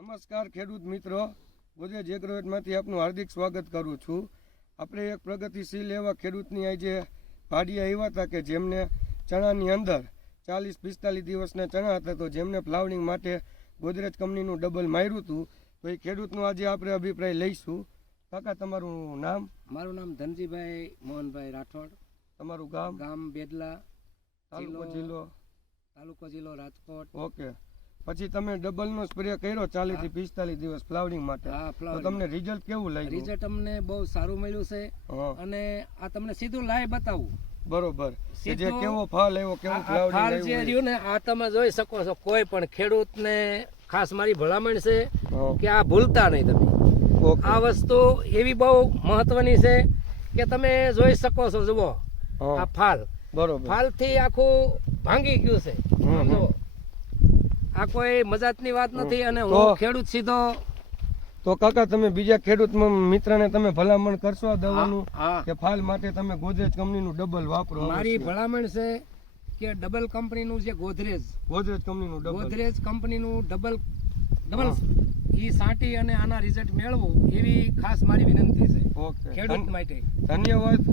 નમસ્કાર ખેડૂત મિત્રો. ગોદરેજ એગ્રોવેટમાંથી આપનું હાર્દિક સ્વાગત કરું છું. આપણે એક પ્રગતિશીલ એવા ખેડૂતની આજે ભાડિયા આવ્યા હતા કે જેમને ચણાની અંદર ચાલીસ પિસ્તાલીસ દિવસના ચણા હતા તો જેમને ફ્લાવરિંગ માટે ગોદરેજ કંપનીનું ડબલ માર્યું હતું તો એ ખેડૂતનું આજે આપણે અભિપ્રાય લઈશું. કાકા તમારું નામ? મારું નામ ધનજીભાઈ મોહનભાઈ રાઠોડ. તમારું ગામ? ગામ બેદલા તાલુકો જિલ્લો- જિલ્લો? તાલુકો જિલ્લો રાજકોટ. ઓકે. પછી તમે ડબલનો સ્પ્રે કર્યો ચાલીસથી પિસ્તાલીસ દિવસ ફ્લાવરિંગ માટે. તો તમને રિઝલ્ટ કેવું લાગ્યું? રિઝલ્ટ અમને બહુ સારું મળ્યું છે. અને આ તમને સીધું લાઈવ બતાવું. બરોબર. જે કેવો ફળ એવો કેવો ફ્લાવરિંગ ફાલ જે રહ્યું ને આ તમે જોઈ શકો છો કોઈ પણ ખેડૂતને ખાસ મારી ભલામણ છે કે આ ભૂલતા નહીં તમે. આ વસ્તુ એવી બહુ મહત્વની છે કે તમે જોઈ શકો છો જુઓ. આ ફાલ. બરોબર. ફાલથી આખું ભાંગી ગયું છે. જુઓ. આ કોઈ મજાકની વાત નથી અને હું ખેડૂત સીધો તો કાકા તમે બીજા ખેડૂત મિત્રને તમે ભલામણ કરશો દવાનું? કે ફાલ માટે તમે ગોદરેજ કંપનીનું ડબલ વાપરો? મારી ભલામણ છે કે ડબલ કંપનીનું જે ગોદરેજ. ગોદરેજ કંપનીનું ડબલ. ગોદરેજ કંપનીનું ડબલ ડબલ. ઈ સાંટી અને આના રિઝલ્ટ મેળવો એવી ખાસ મારી વિનંતી છે ખેડૂત માટે. ધન્યવાદ.